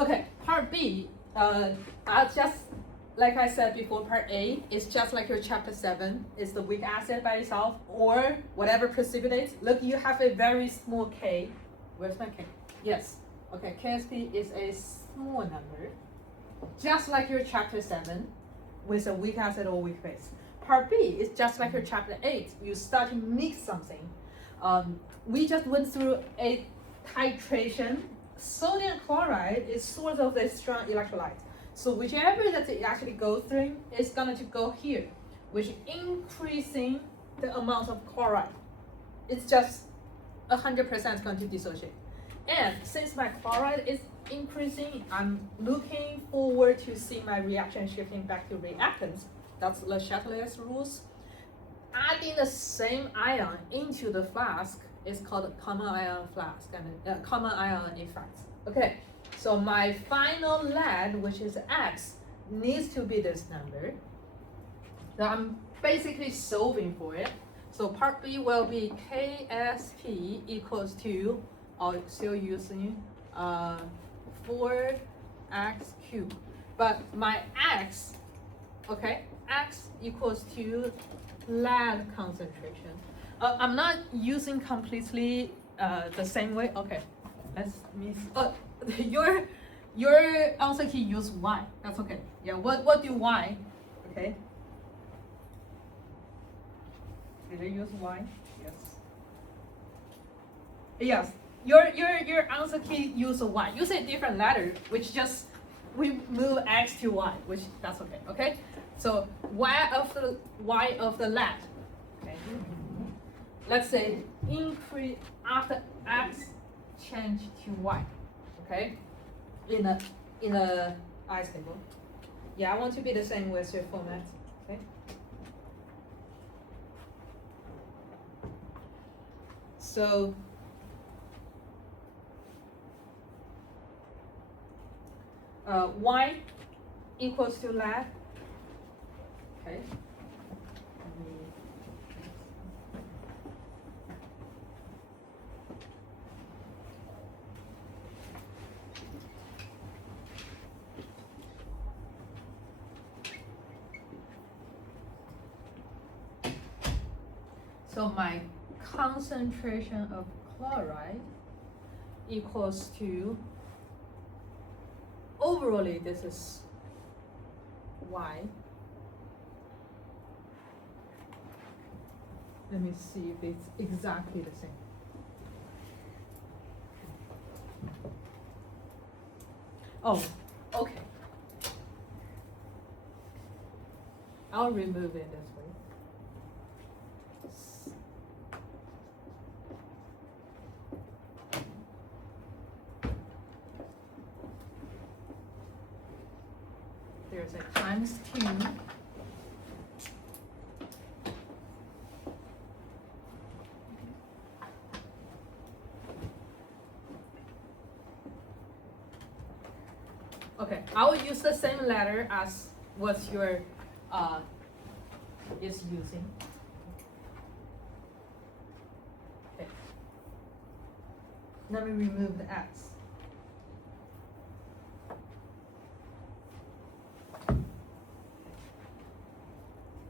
Okay, part B, just like I said before, part A is just like your chapter 7, it's the weak acid by itself or whatever precipitates. Look, you have a very small K. Where's my K? Yes. Okay, KSP is a small number, just like your chapter 7 with a weak acid or weak base. Part B is just like your chapter 8. You start to mix something. We just went through a titration. Sodium chloride is sort of a strong electrolyte. So whichever that it actually goes through is going to go here, which increasing the amount of chloride. It's just 100% going to dissociate. And since my chloride is increasing, I'm looking forward to see my reaction shifting back to reactants. That's Le Chatelier's rules. Adding the same ion into the flask is called common ion flask and common ion effect. Okay, so my final lead, which is X, needs to be this number. So I'm basically solving for it. So part B will be KSP equals to, still using 4x cubed. But my X, okay, X equals to lead concentration. I'm not using completely the same way. Okay, let's me. Your answer key use Y. That's okay. Yeah. What do Y? Okay. Did I use Y? Yes. Yes. Your answer key use a Y. Use a different letter, which just we move X to Y, which that's okay. Okay. So Y of the lead. Okay. Let's say increase after X change to Y. Okay. In a ice table. Yeah, I want to be the same with your format. Okay. So Y equals to lead. Okay. So my concentration of chloride equals to, overall this is Y. Let me see if it's exactly the same. Oh, okay. I'll remove it this way. There's a times 2. Okay, I will use the same letter as what your is using. Okay. Let me remove the X.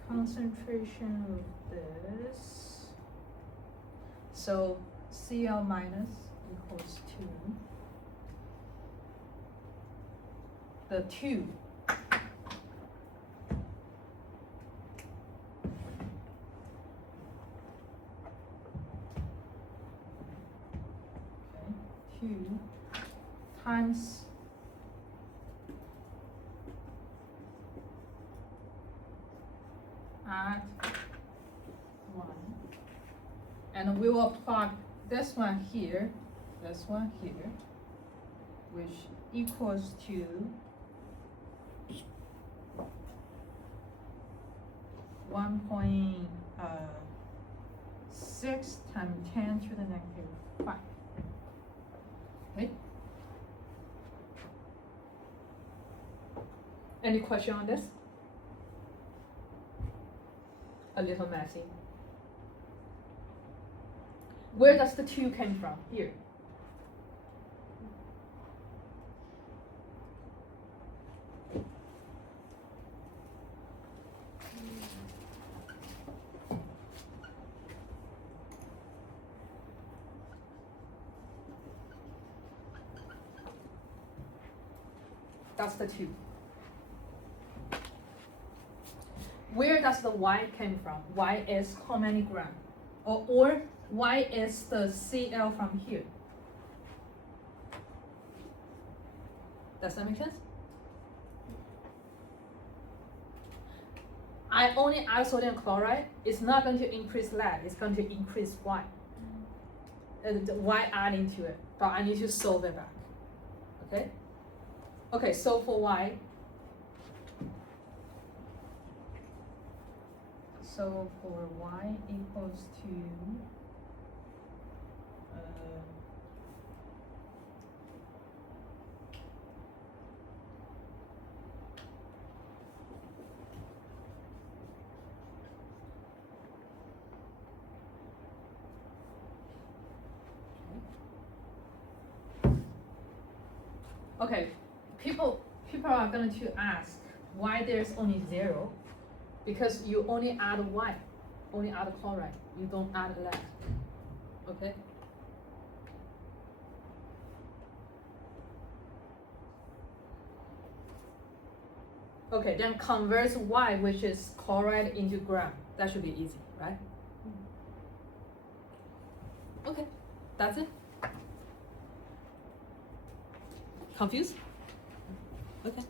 Concentration of this. So Cl minus equals 2. The 2. Okay, 2 times add 1. And we will plug this one here, which equals to 1.6 times 10 to the negative 5. Okay. Any question on this? A little messy. Where does the 2 come from? Here. That's the 2. Where does the Y came from? Y is how many gram? Or Y is the Cl from here. Does that make sense? I only add sodium chloride. It's not going to increase lead. It's going to increase Y. The Y adding to it. But I need to solve it back. Okay? Okay, so for Y. So for Y equals to okay, people are going to ask why there's only 0, because you only add Y, only add chloride, you don't add lead. Okay. Okay, then convert Y, which is chloride, into gram. That should be easy, right? Okay, that's it. Confused? Okay.